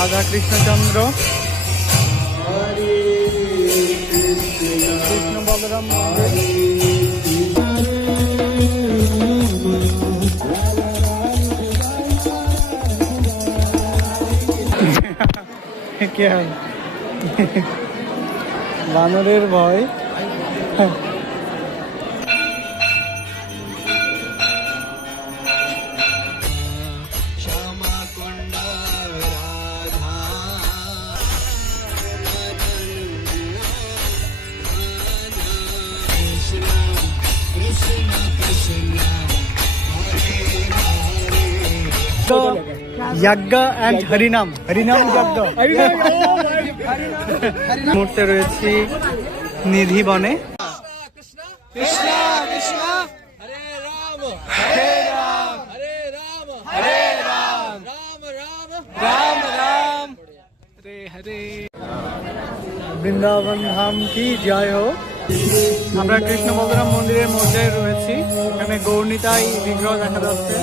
রাধা কৃষ্ণচন্দ্র, কৃষ্ণ বলরাম বানরের ভয়। यज्ञ एंड हरिनाम यज्ञ मुहूर्ते रয়েছি निधि बने। कृष्ण कृष्ण हरे राम हरे राम हरे राम हरे राम राम राम राम राम हरे हरे। বৃন্দাবন ধাম কি জয় হোক। আমরা কৃষ্ণ বলরাম মন্দিরের মধ্যে রয়েছি। এখানে গৌরনিতাই বিগ্রহ দেখা যাচ্ছে।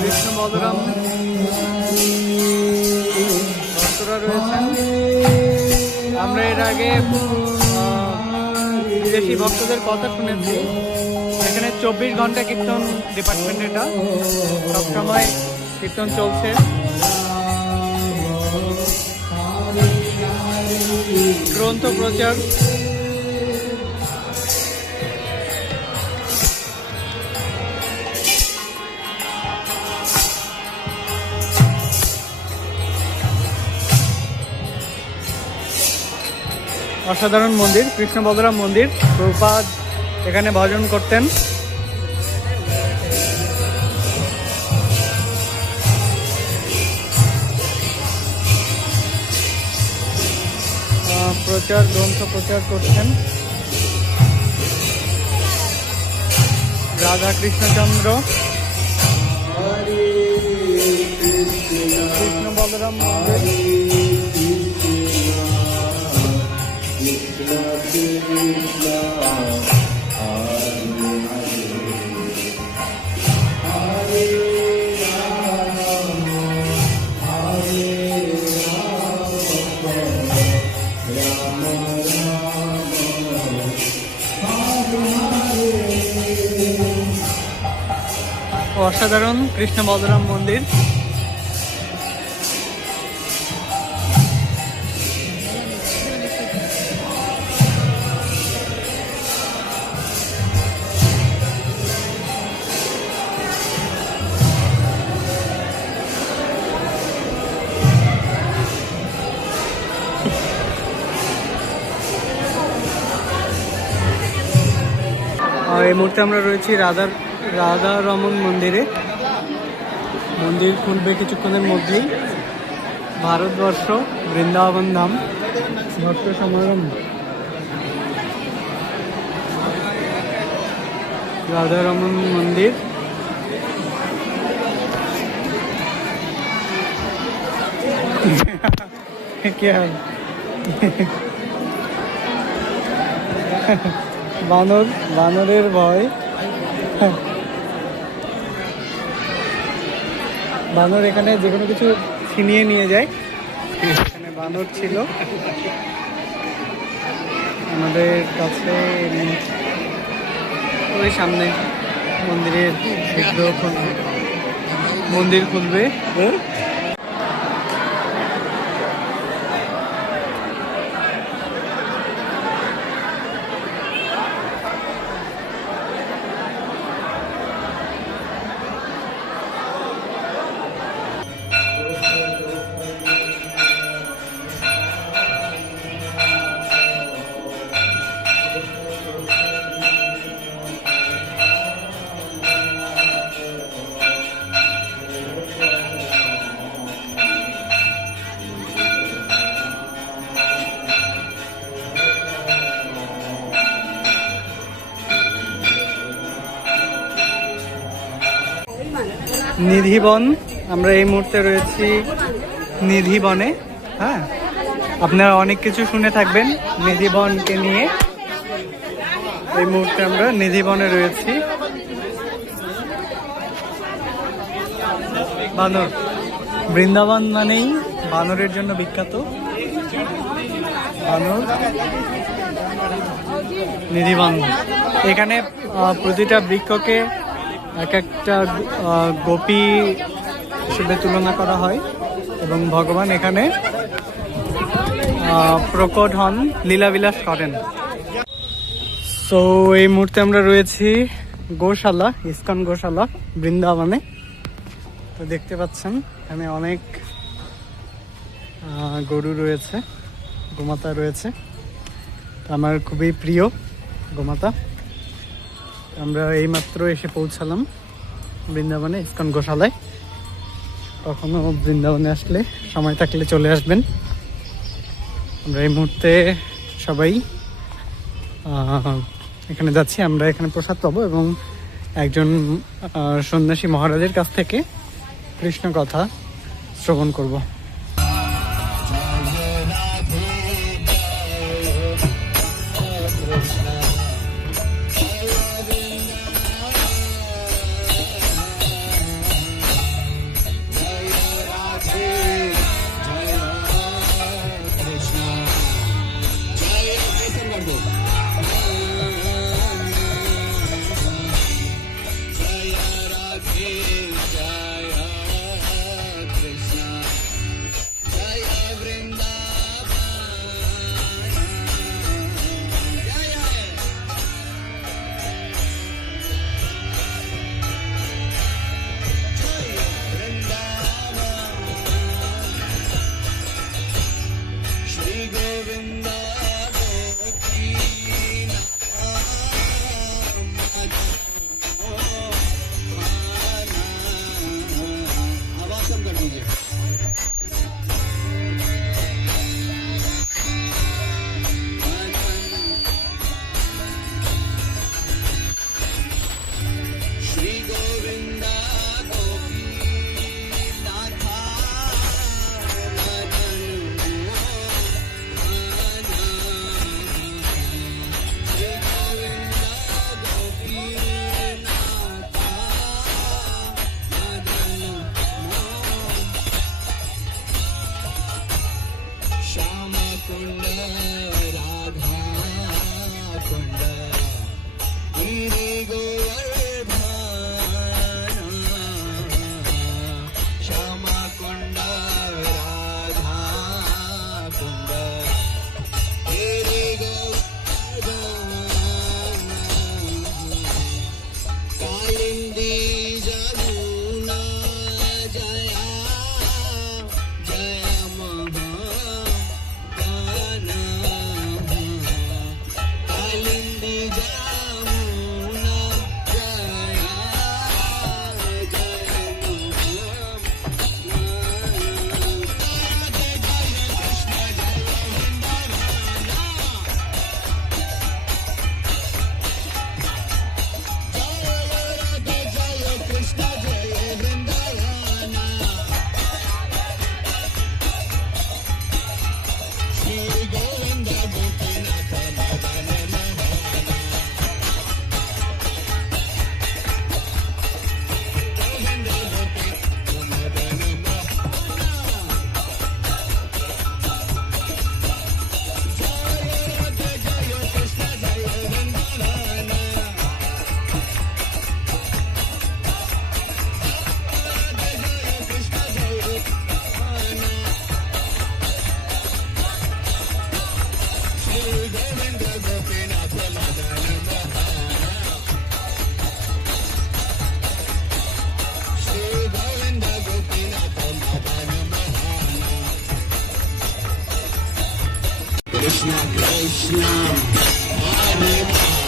কৃষ্ণ বলরাম ভক্তরা রয়েছেন। আমরা এর আগে বিদেশি ভক্তদের কথা শুনেছি। এখানে 24 ঘন্টা কীর্তন ডিপার্টমেন্ট, এটা সবসময় কীর্তন চলছে। গ্রন্থ প্রচার, অসাধারণ মন্দির কৃষ্ণ বলরাম মন্দির। প্রভুপাদ এখানে ভজন করতেন। প্রচার গ্রন্থ প্রচার করছেন। রাধা কৃষ্ণচন্দ্র, কৃষ্ণ বলরাম মন্দির। অসাধারণ কৃষ্ণ বলরাম মন্দির। এই মুহূর্তে আমরা রয়েছি রাধা রমন মন্দিরে। মন্দির খুলবে কিছুক্ষণের মধ্যেই। ভারতবর্ষ বৃন্দাবন ধাম ভক্ত সমাগম। রাধা রমন মন্দির। বানরের ভয়। বানর এখানে যে কোনো কিছু ছিনিয়ে নিয়ে যায়। এখানে বানর ছিল আমাদের কাছে। ওই সামনে মন্দিরের বিগ্রহ খুলবে, মন্দির খুলবে। নিধিবন, আমরা এই মুহূর্তে রয়েছি নিধিবনে। হ্যাঁ, আপনারা অনেক কিছু শুনে থাকবেন নিধিবনকে নিয়ে। এই মুহূর্তে আমরা নিধিবনে রয়েছি। বানর। বৃন্দাবন মানেই বানরের জন্য বিখ্যাত। বানর, নিধিবন। এখানে প্রতিটা বৃক্ষকে এক একটা গোপী হিসেবে তুলনা করা হয় এবং ভগবান এখানে প্রকট হন, লীলাবিলাস করেন। সো এই মুহূর্তে আমরা রয়েছি গোশালা, ইস্কন গোশালা বৃন্দাবনে। তো দেখতে পাচ্ছেন এখানে অনেক গরু রয়েছে, গোমাতা রয়েছে। আমার খুবই প্রিয় গোমাতা। আমরা এইমাত্র এসে পৌঁছালাম বৃন্দাবনে, ইস্কন গোশালায়। কখনো বৃন্দাবনে আসলে সময় থাকলে চলে আসবেন। আমরা এই মুহূর্তে সবাই এখানে যাচ্ছি। আমরা এখানে প্রসাদ পাবো এবং একজন সন্ন্যাসী মহারাজের কাছ থেকে কৃষ্ণ কথা শ্রবণ করব। Krishna Krishna Hare Hare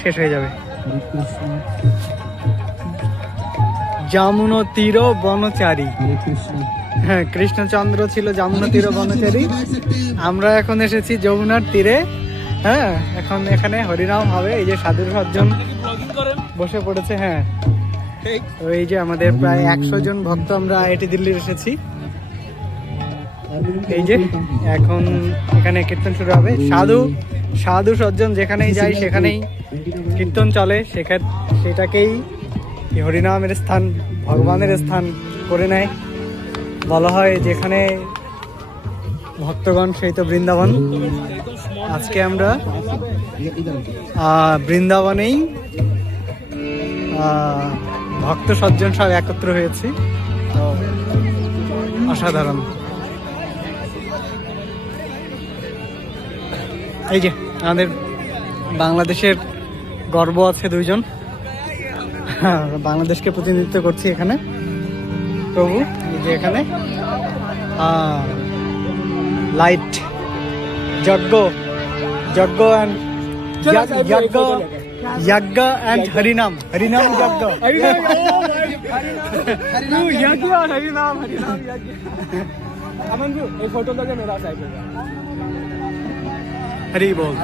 শেষ হয়ে যাবে। যমুনা তীর বনচারী, হ্যাঁ কৃষ্ণচন্দ্র ছিল যমুনা তীর বনচারী। আমরা এখন এসেছি যমুনার তীরে। হ্যাঁ এখন এখানে হরিনাম হবে। এই যে সাধু সজ্জন বসে পড়েছে। হ্যাঁ তো এই যে আমাদের প্রায় 100 জন ভক্ত আমরা আইআইটি দিল্লির এসেছি। এই যে এখন এখানে কীর্তন শুরু হবে। সাধু সজ্জন যেখানেই যায় সেখানেই কীর্তন চলে, সেটাকেই হরিনামের স্থান, ভগবানের স্থান করে নেয়। বলা হয় যেখানে ভক্তগণ সেই তো বৃন্দাবন। আজকে আমরা বৃন্দাবনেই ভক্ত সজ্জন সব একত্র হয়েছি। তো অসাধারণ। এই যে আমাদের বাংলাদেশের গর্ব আছে দুইজন, বাংলাদেশকে প্রতিনিধিত্ব করছি এখানে। প্রভু এই যে এখানে লাইট যজ্ঞ অ্যান্ড যজ্ঞ অ্যান্ড হরিনাম যজ্ঞ। এই ফটো লগে মেরা সাইড হরি বল।